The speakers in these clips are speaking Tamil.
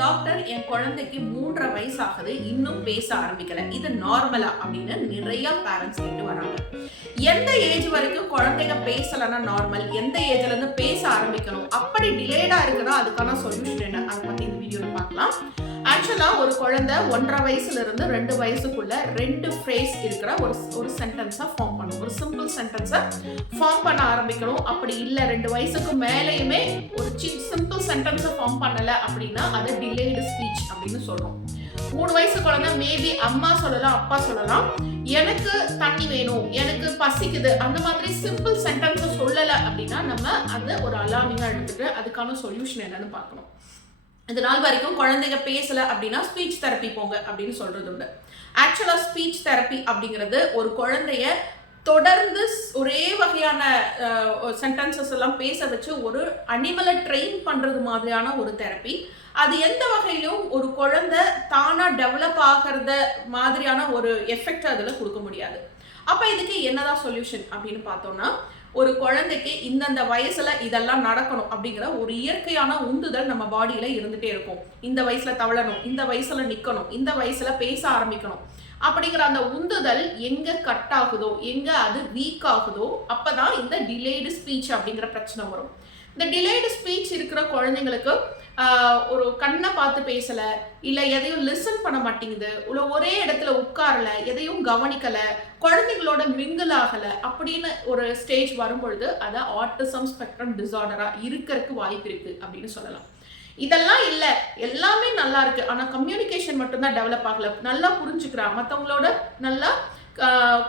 டாக்டர் என் குழந்தைக்கு 3.5 வயசு ஆகுது, இன்னும் பேச ஆரம்பிக்கல, இது நார்மலா அப்படின்னு நிறைய பேரண்ட்ஸ் கேட்டு வராங்க. எந்த ஏஜ் வரைக்கும் குழந்தைங்க பேசலன்னா நார்மல், எந்த ஏஜ்ல இருந்து பேச ஆரம்பிக்கணும், அப்படி டிலேடா இருக்குன்னா அதுக்கான சொல்யூஷன் என்ன, அதை பத்தி இந்த வீடியோல பார்க்கலாம். ஆக்சுவலா ஒரு குழந்தை 1.5 வயசுல இருந்து 2 வயசுக்குள்ள 2 ஃப்ரேஸ் இருக்கிற ஒரு சென்டென்ஸா ஃபார்ம் பண்ணணும், ஒரு சிம்பிள் சென்டென்ஸை ஃபார்ம் பண்ண ஆரம்பிக்கணும். அப்படி இல்லை 2 வயசுக்கு மேலேயுமே ஒரு சிம்பிள் சென்டென்ஸை ஃபார்ம் பண்ணல அப்படின்னா அதை டிலேடு ஸ்பீச் அப்படின்னு சொல்றோம். 3 வயசு குழந்தை மேபி அம்மா சொல்லலாம், அப்பா சொல்லலாம், எனக்கு தண்ணி வேணும், எனக்கு பசிக்குது, அந்த மாதிரி சிம்பிள் சென்டென்ஸை சொல்லல அப்படின்னா நம்ம அதை ஒரு அலார்மிங்கா எடுத்துட்டு அதுக்கான சொல்யூஷன் என்னன்னு பார்க்கணும். இது நாள் வரைக்கும் குழந்தைங்க பேசல அப்படின்னா ஸ்பீச் தெரப்பி போங்க அப்படின்னு சொல்றது உண்டு. ஆக்சுவலா ஸ்பீச் தெரப்பி அப்படிங்கிறது ஒரு குழந்தைய தொடர்ந்து ஒரே வகையான சென்டென்சஸ் எல்லாம் பேச வச்சு ஒரு அனிமலை ட்ரெயின் பண்றது மாதிரியான ஒரு தெரப்பி. அது எந்த வகையிலும் ஒரு குழந்தை தானா டெவலப் ஆகிறத மாதிரியான ஒரு எஃபெக்ட் அதில் கொடுக்க முடியாது. அப்ப இதுக்கு என்னதான் சொல்யூஷன் அப்படின்னு பார்த்தோம்னா, ஒரு குழந்தைக்கு இந்தந்த வயசுல இதெல்லாம் நடக்கணும் அப்படிங்கிற ஒரு இயற்கையான உந்துதல் நம்ம பாடியில இருந்துட்டே இருக்கும். இந்த வயசுல தவழணும், இந்த வயசுல நிக்கணும், இந்த வயசுல பேச ஆரம்பிக்கணும் அப்படிங்கிற அந்த உந்துதல் எங்க கட் ஆகுதோ, எங்க அது வீக் ஆகுதோ அப்பதான் இந்த டிலேடு ஸ்பீச் அப்படிங்கிற பிரச்சனை வரும். இந்த டிலேடு ஸ்பீச் இருக்கிற குழந்தைங்களுக்கு ஒரு கண்ணை பார்த்து பேசல, இல்ல எதையும் லிசன் பண்ண மாட்டேங்குது, ஒரே இடத்துல உட்காரல, எதையும் கவனிக்கல, குழந்தைங்களோட மிங்கிள் ஆகல அப்படின்னு ஒரு ஸ்டேஜ் வரும்பொழுது அதை ஆட்டிசம் ஸ்பெக்ட்ரம் டிசார்டரா இருக்கிறதுக்கு வாய்ப்பு இருக்கு அப்படின்னு சொல்லலாம். இதெல்லாம் இல்லை, எல்லாமே நல்லா இருக்கு, ஆனா கம்யூனிகேஷன் மட்டும்தான் டெவலப் ஆகல, நல்லா புரிஞ்சுக்கிறா, மற்றவங்களோட நல்லா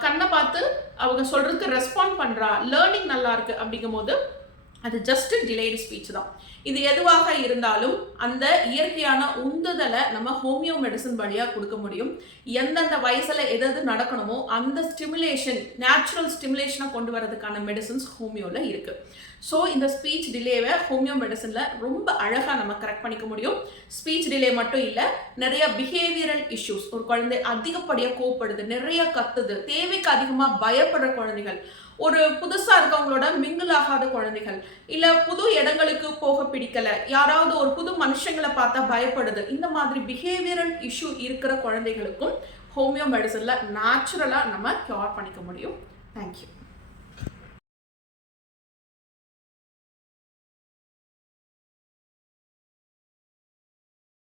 கண்ணை பார்த்து அவங்க சொல்றதுக்கு ரெஸ்பாண்ட் பண்றா, லேர்னிங் நல்லா இருக்கு அப்படிங்கும் போது அது ஜஸ்ட் டிலேடு ஸ்பீச் தான். இது எதுவாக இருந்தாலும் அந்த இயற்கையான உந்துதலை நம்ம ஹோமியோ மெடிசன் வழியாக கொடுக்க முடியும். எந்தெந்த வயசுல எது நடக்கணுமோ அந்த ஸ்டிமுலேஷன், நேச்சுரல் ஸ்டிமுலேஷனை கொண்டு வரதுக்கான மெடிசன்ஸ் ஹோமியோல இருக்கு. ஸோ இந்த ஸ்பீச் டிலேவை ஹோமியோ மெடிசன்ல ரொம்ப அழகாக நம்ம கரெக்ட் பண்ணிக்க முடியும். ஸ்பீச் டிலே மட்டும் இல்லை, நிறைய பிஹேவியரல் இஷ்யூஸ், ஒரு குழந்தை அதிகப்படியாக கோவப்படுது, நிறைய கத்துது, தேவைக்கு அதிகமாக பயப்படுற குழந்தைகள், ஒரு புதுசா இருக்கவங்களோட மிங்கிள் ஆகாத குழந்தைகள், இல்ல புது இடங்களுக்கு போக பிடிக்கல, யாராவது ஒரு புது மனுஷங்களை பார்த்தா பயப்படுது, இந்த மாதிரி பிஹேவியரல் இஷ்யூ இருக்கிற குழந்தைகளுக்கும் ஹோமியோ மெடிசன்ல நேச்சுரலா நம்ம கியூர் பண்ணிக்க முடியும். தேங்க்யூ.